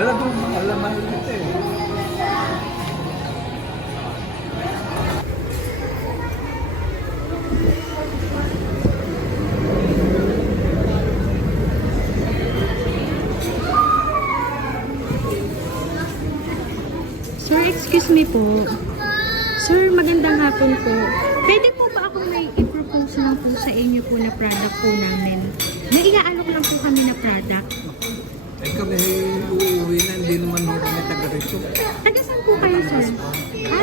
Alam mo, alaman ito eh. Sir, excuse me po. Sir, magandang hapon po. Pwede po ba ako may i-propose lang po sa inyo po na product po namin? May iaalok lang po kami na product. Eh kami uuwi na, hindi naman ho kami taga rito. Taga saan po kayo, sir?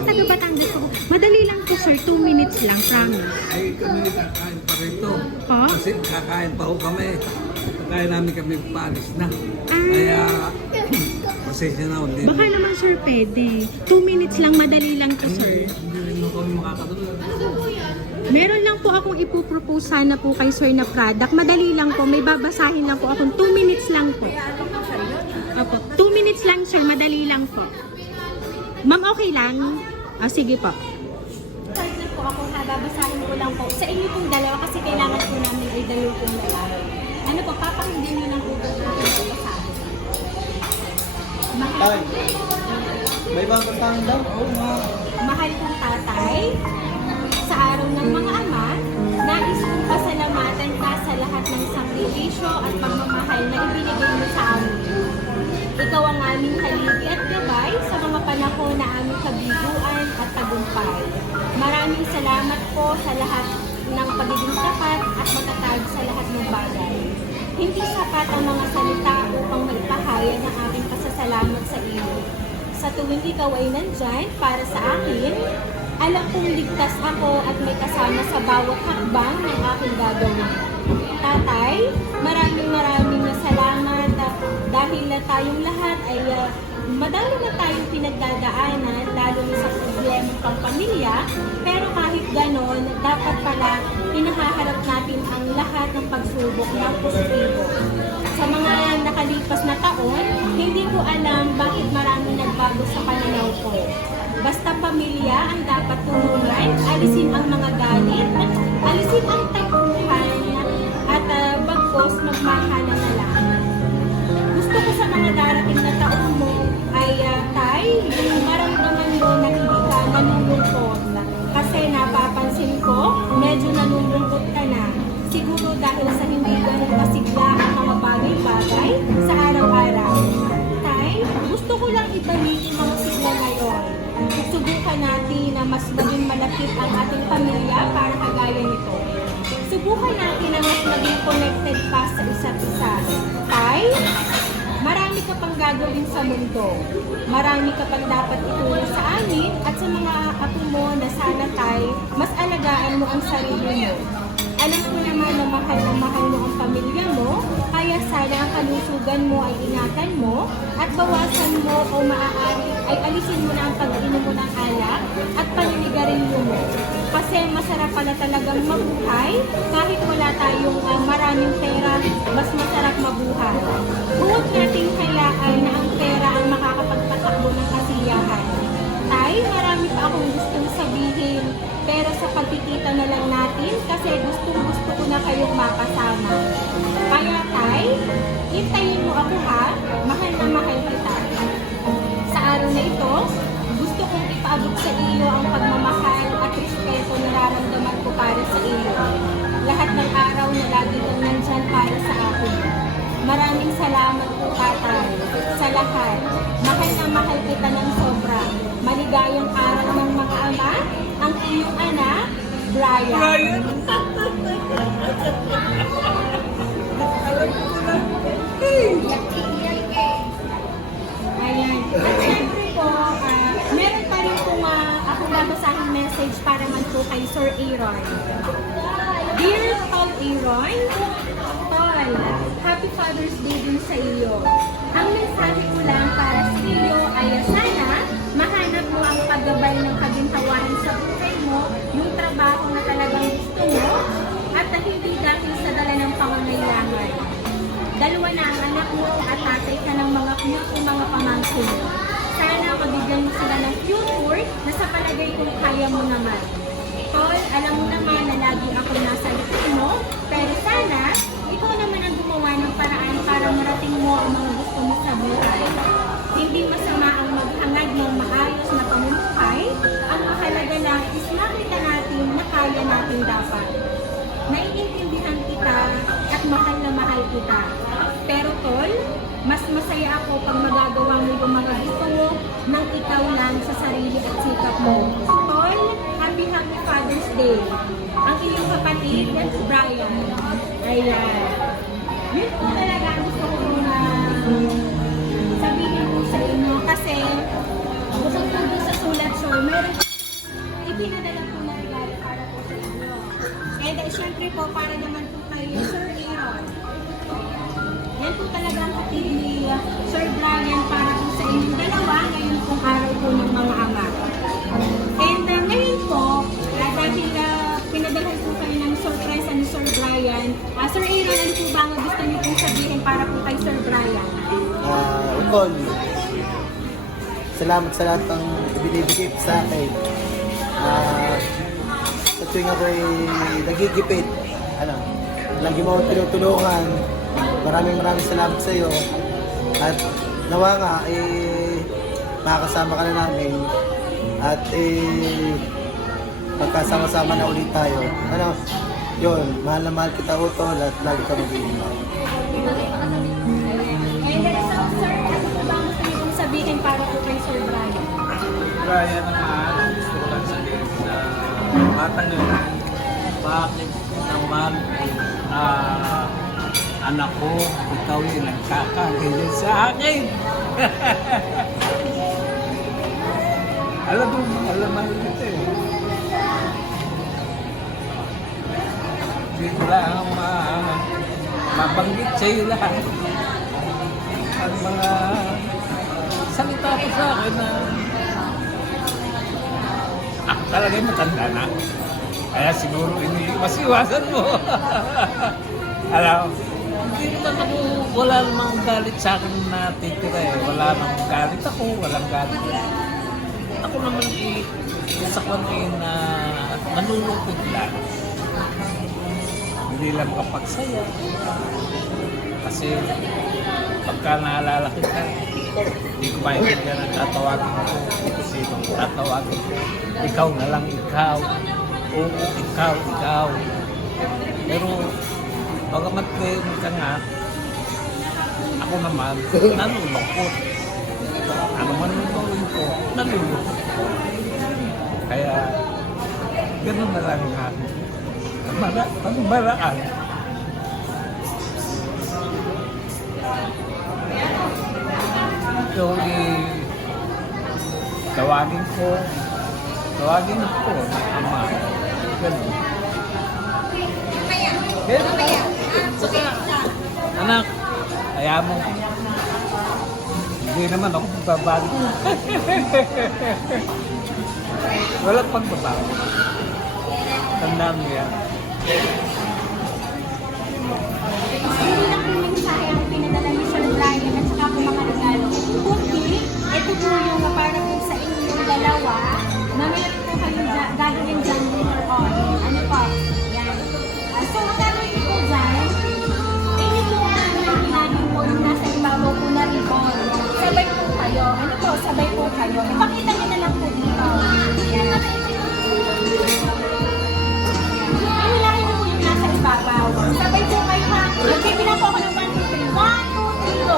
Taga Batangas po. Madali lang po, sir. 2 minutes lang, promise. Ay kami kakain pa rito. Po? Kasi kakain pa ho kami. Kakain namin kami paalis na. Ah. Kaya, pasensya na ho. Baka naman, sir, pwede. 2 minutes lang, madali lang to, sir. Hindi rin ho kami makakatulog. Meron lang po akong ipopropose sana po kay sir na product. Madali lang po. May babasahin lang po akong 2 minutes lang po. Opo. 2 minutes lang, sir. Madali lang po. Ma'am, okay lang? Sige po. Partner po ako, babasahin ko lang po. Sa inyo pong dalawa kasi kailangan po namin ay dalawa pong dalawa. Ano po, papakinggan nyo ng ugat natin po sa akin. Ay, may babasahin daw? Oo nga. Mahal kong tatay, sa araw ng mga ama, nais kong pasalamatan ka sa lahat ng sakripisyo at pagmamahal na ibinigay mo sa amin. Ikaw ang aming haligi at gabay sa mga panahon na aming kabiguan at tagumpay. Maraming salamat po sa lahat ng pagiging tapat at matatag sa lahat ng bagay. Hindi sapat ang mga salita upang maipahayag ang aking pasasalamat sa iyo. Sa tuwing ikaw ay nandyan para sa akin, alam kong ligtas ako at may kasama sa bawat hakbang ng aking gagawin. Tatay, maraming na salamat dahil na tayong lahat ay madami na tayong pinagdadaanan, lalo na sa problema pang pamilya, pero kahit ganon, dapat pala hinaharap natin ang lahat ng pagsubok ng positibo. Sa mga nakalipas na taon, hindi ko alam bakit maraming nagbago sa pananaw ko. Basta pamilya ang dapat tulungan, alisin ang mga galit, alisin ang takbuhan, at bagkos magmahala na lang. Gusto ko sa mga darating na taon mo ay tay, yung maramdaman mo na hindi ka nanulungkot. Kasi napapansin ko, medyo nanulungkot ka na. Siguro dahil sa hindi ganun kasigla ang mga bagay-bagay sa araw-araw. Tay, gusto ko lang ibalik yung mga sigla ngayon. Subukan natin na mas maging malapit ang ating pamilya para kagaya nito. Subukan natin na mas maging connected pa sa isa't isa. Tay, marami ka pang gagawin sa mundo. Marami ka pang dapat itulong sa amin at sa mga apo mo na sana tay, mas alagaan mo ang sarili mo. Alam ko naman na mahal mo ang pamilya mo, kaya sana ang kalusugan mo ay ingatan mo at bawasan mo o maaari ay alisin mo na ang pag-inom mo ng alak at paninigarilyo mo. Kasi masarap pala talagang mabuhay kahit wala tayong maraming pera, mas masarap mabuhay. Huwag nating hayaan na ang pera ang makakapagpatakbo ng kasiyahan. Tay, marami pa akong gustong sabihin, pero sa pagkikita na lang natin kasi gusto ko na kayong makasama. Kaya tay, hintayin mo ako ha, mahal na mahal kita. Sa araw na ito, gusto kong ipaabot sa iyo ang pagmamahal at respeto na nararamdaman ko para sa iyo. Lahat ng araw na lagi kang nandyan para sa akin. Maraming salamat po tatay, sa lahat. Mahal na mahal kita ng sobra. Maligayang araw ng mga ama, ang iyong anak, Brian. Brian! Ayan. At syempre po, meron pa rin po akong babasahing message para man po kay Sir Aaron. Dear Tol Aaron, Tol, Happy Father's Day din sa iyo. Ang mensahe ko lang para sa iyo ay sana mahanap mo ang paggabay ng kaginhawahan sa buhay mo, yung trabaho na talagang gusto mo, at hindi dahil sa dala ng pangangailangan. Dalawa na ang anak mo at tatay ka ng mga cute o mga pamangkin. Sana mabigyan mo sila ng future na sa palagay kong kaya mo naman. Tol, alam mo naman na lagi ako nasa likod mo, pero sana ikaw naman ang gumawa ng paraan para marating mo ang mga gusto mo sa buhay. masaya ako pag magagawa mo yung mga ito ng ikaw lang sa sarili at sikap mo. Tol, happy Father's Day. Ang iyong kapatid, Brian. Ayan. Yun po talaga ang gusto ko na sabihin ko sa inyo kasi bukod po doon sa sulat, sir, meron ipinadala po na regalo para po sa inyo. And syempre po, para naman po kay Sir Aaron. Yan po talaga ang kapatid ni Sir Brian para po sa inyong dalawa ngayon pong araw po ng mga ama. And ngayon po, dahil pinadalhan po kayo ng surprise ni Sir Brian, Sir Aaron, ano po ba ang gusto niyo pong sabihin para po kay Sir Brian? Utol, salamat sa lahat ng ibinibigay sa akin. Sa tuwing ako'y nagigipit, lagi mo akong tinutulungan. Maraming salamat sa iyo. At nawa nga, makakasama ka na namin. At magkasama-sama na ulit tayo. Yun, mahal na mahal kita, Utol, at lagi ka mag-iingat. And so, sir, ano po ba ang gusto niyo pong sabihin para po kay Sir Brian? Brian naman, gusto ko lang sabihin na matanong bakit naman anak ko, ikaw yung nagkakagilid sa akin. Alam mo kita eh. Hindi ko lang mabanggit sa'yo lahat. Ang mga salita ko sa akin na ako talaga matanda na. Kaya siguro iniiwas-iwasan mo. Alam, hindi naman ako, wala namang galit sa akin na titira eh. Wala namang galit ako, walang galit. Ako naman sa kwan na manulungkot lang. Hindi lang makapagsaya. Kasi pagka naalala kita, hindi ko maintindihan ang tatawagin ko. Kasi kung tatawagin ko, ikaw na lang ikaw. Oo, ikaw. Pero bagamat meron ka nga, ako naman, nalulungkot. Ano man yung gawin ko, nalulungkot. Kaya, gano'n na lang nga. Pagmaraan. So, tawagin ko na ama. Ganun. Saka, anak, kaya mo. Hindi naman ako pagbabalik. Walang pagbabago. Tandaan mo yan. Hindi lang po mensahe ang pinadala ni Sir Brian at saka po mga regalo. Kundi, ito po yung para po sa inyong dalawa na meron po kayong gagawin dyan later on. Ano po? Yan. So, ang gagawin po dyan, ini po ang namin po yung nasa ibabaw po na ribbon. Sabay po kayo. Ano po? Sabay po kayo. Ipakita niyo na lang po dito. Yan. Ihilahin mo po yung nasa ibabaw. Sabay po kayo ha. Magbibilang po ako ng 1, 2, 3. 1, 2, 3, go!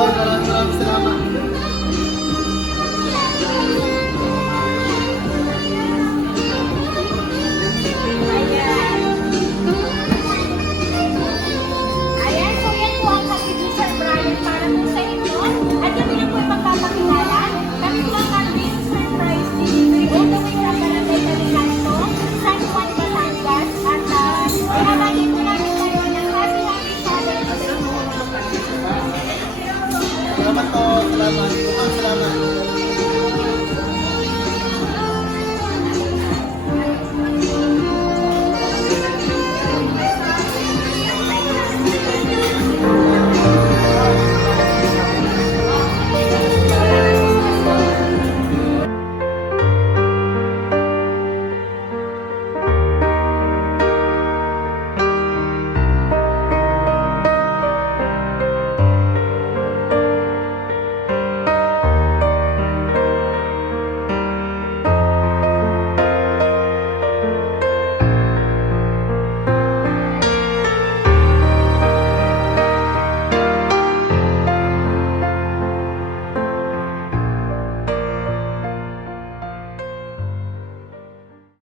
Maraming salamat. Ayan, so yan po ang kapit ni Sir Brian para po sa inyo. At yan lang po yung pagpapakilala. Kami po ang Alvin Surprise Delivery all the way from Barangay Calicanto, San Juan, Batangas. At pinamagin po namin kayo ng Happy Father's Day. Salamat po. Salamat.